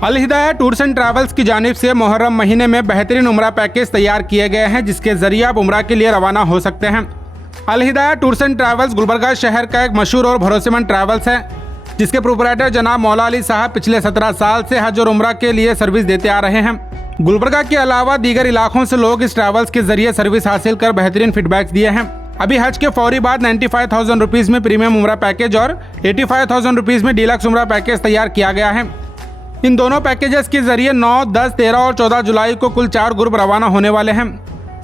Alhidaya tours and travels کی جانب سے محرم مہینے میں بہترین عمرہ پیکیج تیار کیے گئے ہیں، جس کے ذریعے آپ عمرہ کے لیے روانہ ہو سکتے ہیں۔ الہدایہ ٹورس اینڈ ٹریولز گلبرگہ شہر کا ایک مشہور اور بھروسے مند ٹریولز ہے، جس کے پروپرائٹر جناب مولا علی صاحب پچھلے 17 سال سے حج اور عمرہ کے لیے سروس دیتے آ رہے ہیں۔ گلبرگہ کے علاوہ دیگر علاقوں سے لوگ اس ٹریولز کے ذریعے سروس حاصل کر بہترین فیڈ بیکس دیے ہیں۔ ابھی حج کے فوری بعد 95,000 روپیز میں پریمیم عمرہ پیکیج اور 85,000 روپیز میں ڈیلکس عمرہ پیکیج تیار کیا گیا ہے۔ ان دونوں پیکیجز کے ذریعے 9، 10، 13 اور 14 جولائی کو کل 4 گروپ روانہ ہونے والے ہیں۔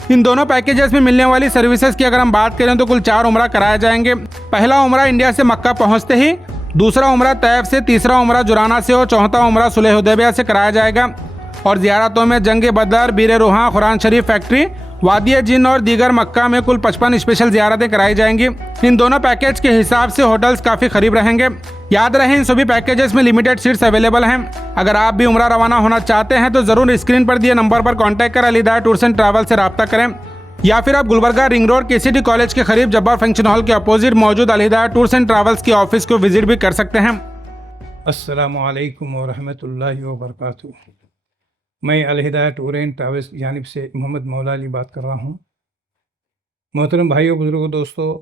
ان دونوں پیکیجز میں ملنے والی سروسز کی اگر ہم بات کریں تو کل 4 عمرہ کرائے جائیں گے۔ پہلا عمرہ انڈیا سے مکہ پہنچتے ہی، دوسرا عمرہ طیف سے، تیسرا عمرہ جرانہ سے اور چوتھا عمرہ صلح حدیبیہ سے کرایا جائے گا۔ اور زیارتوں میں جنگ بدر، بیر روحاں، قرآن شریف فیکٹری، وادی جن اور دیگر مکہ میں کل 55 اسپیشل زیارتیں کرائی جائیں گی۔ ان دونوں پیکیج کے حساب سے ہوٹلز کافی قریب رہیں گے۔ یاد رہیں ان سبھی پیکیجز میں لمیٹڈ سیٹس اویلیبل ہیں۔ اگر آپ بھی عمرہ روانہ ہونا چاہتے ہیں تو ضرور اسکرین پر دیے نمبر پر کانٹیکٹ کر الہدایہ ٹورس اینڈ ٹریول سے رابطہ کریں، یا پھر آپ Gulbarga ring road KCT college کے قریب جبار فنکشن ہال کے اپوزٹ موجود الہدایہ ٹورس اینڈ ٹریولز کے آفس کو وزٹ بھی کر سکتے ہیں۔ السلام علیکم ورحمۃ اللہ وبرکاتہ۔ میں الہدایہ ٹور اینڈ ٹریولز کی جانب سے محمد مولا علی بات کر رہا ہوں۔ محترم بھائیوں، بزرگوں، دوستوں،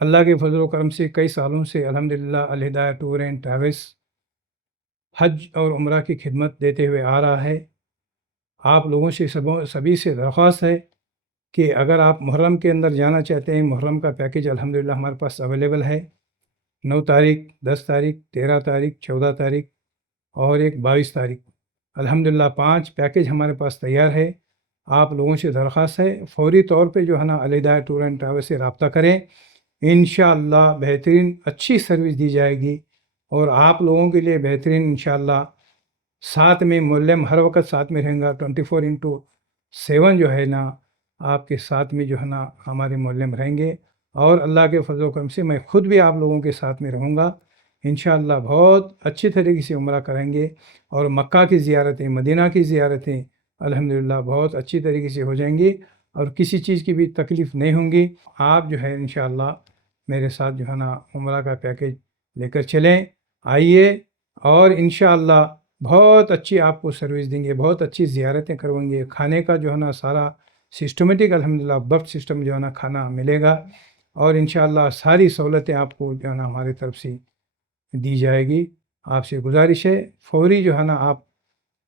اللہ کے فضل و کرم سے کئی سالوں سے الحمدللہ الہدایہ ٹور اینڈ ٹریولز حج اور عمرہ کی خدمت دیتے ہوئے آ رہا ہے۔ آپ لوگوں سے سبھی سے درخواست ہے کہ اگر آپ محرم کے اندر جانا چاہتے ہیں، محرم کا پیکیج الحمدللہ ہمارے پاس اویلیبل ہے۔ 9 تاریخ، 10 تاریخ، 13 تاریخ، 14 تاریخ اور ایک 22 تاریخ، الحمدللہ 5 پیکیج ہمارے پاس تیار ہے۔ آپ لوگوں سے درخواست ہے فوری طور پہ جو ہے نا الہدایہ ٹور اینڈ ٹریول سے رابطہ کریں۔ انشاءاللہ بہترین اچھی سروس دی جائے گی اور آپ لوگوں کے لیے بہترین انشاءاللہ ساتھ میں مولم ہر وقت ساتھ میں رہیں گا۔ 24x7 جو ہے نا آپ کے ساتھ میں جو ہے نا ہمارے مولم رہیں گے، اور اللہ کے فضل و کرم سے میں خود بھی آپ لوگوں کے ساتھ میں رہوں گا۔ انشاءاللہ بہت اچھی طریقے سے عمرہ کریں گے اور مکہ کی زیارتیں، مدینہ کی زیارتیں الحمدللہ بہت اچھی طریقے سے ہو جائیں گی اور کسی چیز کی بھی تکلیف نہیں ہوں گی۔ آپ جو ہے انشاءاللہ میرے ساتھ جو ہے نا عمرہ کا پیکیج لے کر چلیں، آئیے اور انشاءاللہ بہت اچھی آپ کو سروس دیں گے، بہت اچھی زیارتیں کروائیں گے۔ کھانے کا جو ہے نا سارا سسٹمیٹک الحمدللہ بفٹ سسٹم جو ہے نا کھانا ملے گا، اور انشاءاللہ ساری سہولتیں آپ کو جو ہے نا ہماری طرف سے دی جائے گی۔ آپ سے گزارش ہے فوری جو ہے نا آپ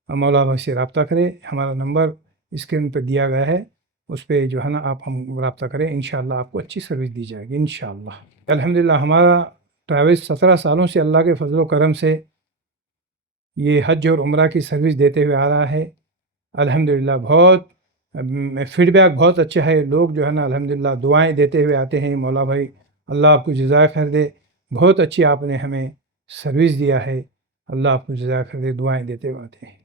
مولا بھائی سے رابطہ کریں۔ ہمارا نمبر اسکرین پہ دیا گیا ہے، اس پہ جو ہے نا آپ ہم رابطہ کریں، انشاءاللہ آپ کو اچھی سروس دی جائے گی انشاءاللہ۔ الحمدللہ ہمارا ٹریولز 17 سالوں سے اللہ کے فضل و کرم سے یہ حج اور عمرہ کی سروس دیتے ہوئے آ رہا ہے۔ الحمدللہ بہت فیڈ بیک بہت اچھا ہے۔ لوگ جو ہے نا الحمدللہ دعائیں دیتے ہوئے آتے ہیں، مولا بھائی اللہ آپ کو جزائے خیر دے، بہت اچھی آپ نے ہمیں سروس دیا ہے، اللہ آپ کو جزائے خیر دے، دعائیں دیتے ہوئے آتے ہیں۔